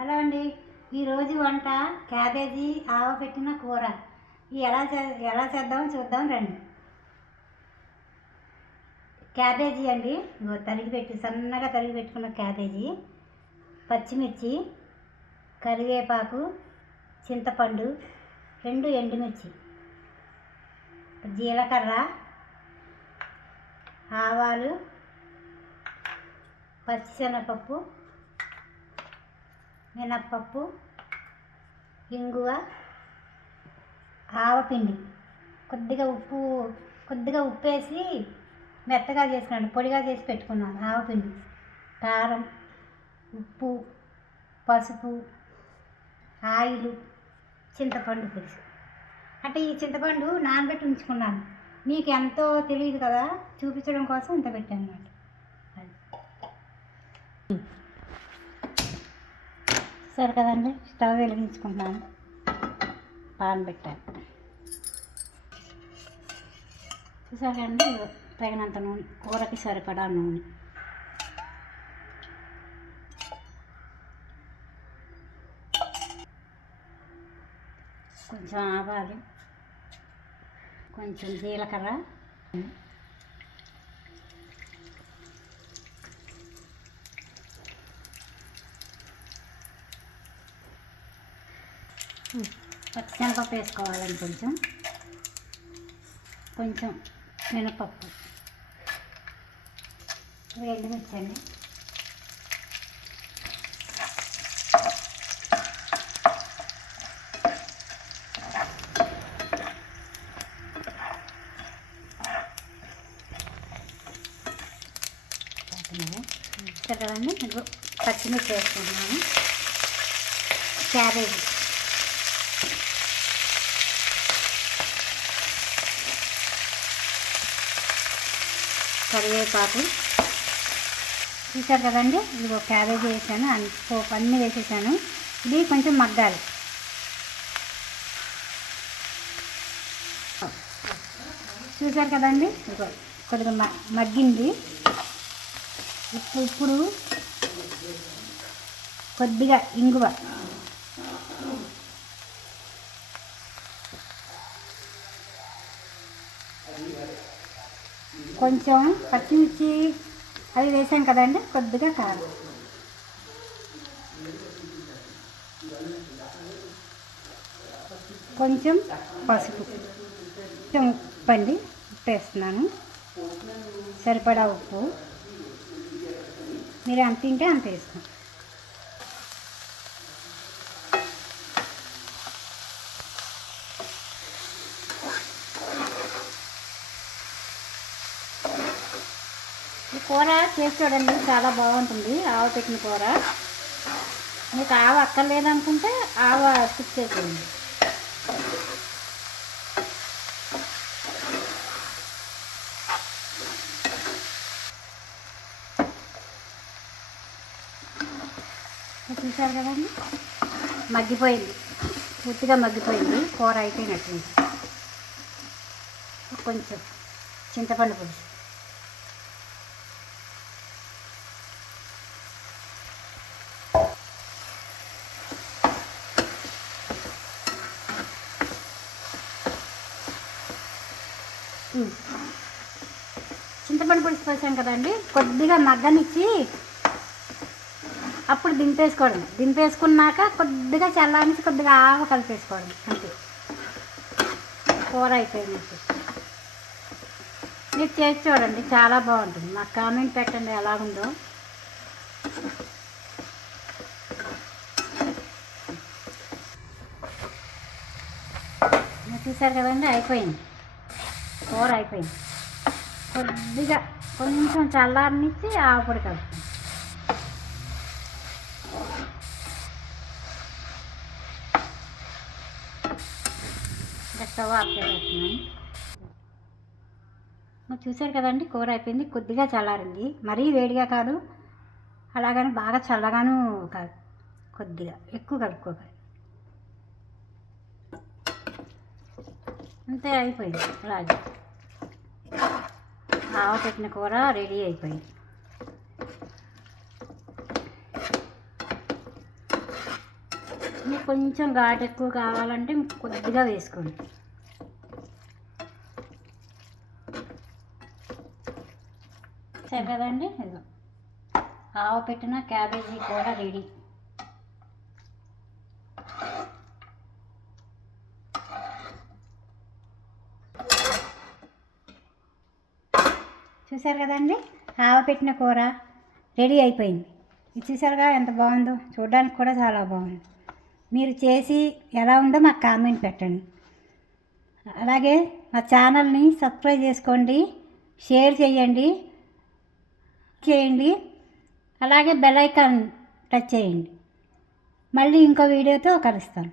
Hello అండి. ఈరోజు వంట క్యాబేజీ ఆవపెట్టిన కూర. ఎలా చేద్దామో చూద్దాం రండి. క్యాబేజీ అండి, సన్నగా తరిగి పెట్టుకున్న క్యాబేజీ, పచ్చిమిర్చి, కరివేపాకు, చింతపండు, 2 ఎండుమిర్చి, జీలకర్ర, ఆవాలు, పచ్చిశనగపప్పు, మినప్పప్పు, ఇంగువ, ఆవపిండి, కొద్దిగా ఉప్పు వేసి మెత్తగా చేసుకున్నాను, పొడిగా చేసి పెట్టుకున్నాను. ఆవపిండి, కారం, ఉప్పు, పసుపు, ఆయిల్, చింతపండు పులుసు. అంటే ఈ చింతపండు నానబెట్టి ఉంచుకున్నాను. మీకు ఎంతో తెలియదు కదా, చూపించడం కోసం ఇంత పెట్టాను అన్నమాట. సరే కదండి, స్టవ్ వెలిగించుకుంటున్నాను. పాన్ పెట్టాను. చూసారు కదండి, తగినంత నూనె, కూరకి సరిపడా నూనె. కొంచెం ఆవాలు, కొంచెం జీలకర్ర, పచ్చిశనగపప్పు వేసుకోవాలండి, కొంచెం మినపప్పు, ఎండుమిర్చి అండి, కదండి. పచ్చిమిర్చి వేసుకుంటున్నాను, క్యాబేజీ, కరివేపాకు. చూసారు కదండి, ఇదిగో క్యాబేజీ వేసాను, పోపు అన్నీ వేసేసాను. ఇది కొంచెం మగ్గాలి. చూసారు కదండి, ఇదిగో కొద్దిగా మగ్గింది. ఇప్పుడు కొద్దిగా ఇంగువ, కొంచెం పచ్చిమిర్చి అవి వేసాం కదండి, కొద్దిగా కారం, కొంచెం పసుపు, కొంచెం ఉప్పు అండి, ఉప్పు వేస్తున్నాను, సరిపడా ఉప్పు. మీరు ఎంత తింటే అంత వేస్తాం. ఈ కూర చేసి చూడండి, చాలా బాగుంటుంది. ఆవ పెట్టిన కూర. మీకు ఆవ అక్కర్లేదనుకుంటే ఆవ స్కిప్ చేసేయండి. చూసారు కదండి, మగ్గిపోయింది, పూర్తిగా మగ్గిపోయింది. కూర అయిపోయినట్టు. కొంచెం చింతపండు పులుసు, చింతపండు పులుసు పోసాం కదండి, కొద్దిగా మగ్గనిచ్చి అప్పుడు దింపేసుకోవడం. దింపేసుకున్నాక కొద్దిగా చల్లారించి కొద్దిగా ఆవ కలిపేసుకోవడం, అంతే. కూర అయిపోయినట్టు. మీరు చేసి చూడండి, చాలా బాగుంటుంది. నాకు కామెంట్ పెట్టండి ఎలాగుందో. చూసారు కదండి, అయిపోయింది, కూర అయిపోయింది. కొద్దిగా కొంచెం చల్లారనిచ్చి ఆవపొడి కలుపుతాం. స్టవ్ ఆఫ్ చేసేస్తున్నాను. చూసారు కదండి, కూర అయిపోయింది. కొద్దిగా చల్లారింది, మరీ వేడిగా కాదు, అలాగని బాగా చల్లగాను కాదు, కొద్దిగా ఎక్కువ కలుపుకోవాలి. అంతే, అయిపోయింది. అలాగే ఆవ పెట్టిన కూర రెడీ అయిపోయింది. మీకు కొంచెం ఘాటు ఎక్కువ కావాలంటే కొద్దిగా వేసుకోండి. సరే కదండి, ఇదిగో ఆవు పెట్టిన క్యాబేజీ కూర రెడీ. చూసారు కదండి, ఆవు పెట్టిన కూర రెడీ అయిపోయింది. ఇది చూసారుగా ఎంత బాగుందో, చూడడానికి కూడా చాలా బాగుంది. మీరు చేసి ఎలా ఉందో మాకు కామెంట్ పెట్టండి. అలాగే మా ఛానల్ని సబ్స్క్రైబ్ చేసుకోండి, షేర్ చేయండి, అలాగే బెల్ ఐకాన్ టచ్ చేయండి. మళ్ళీ ఇంకో వీడియోతో కలుస్తాను.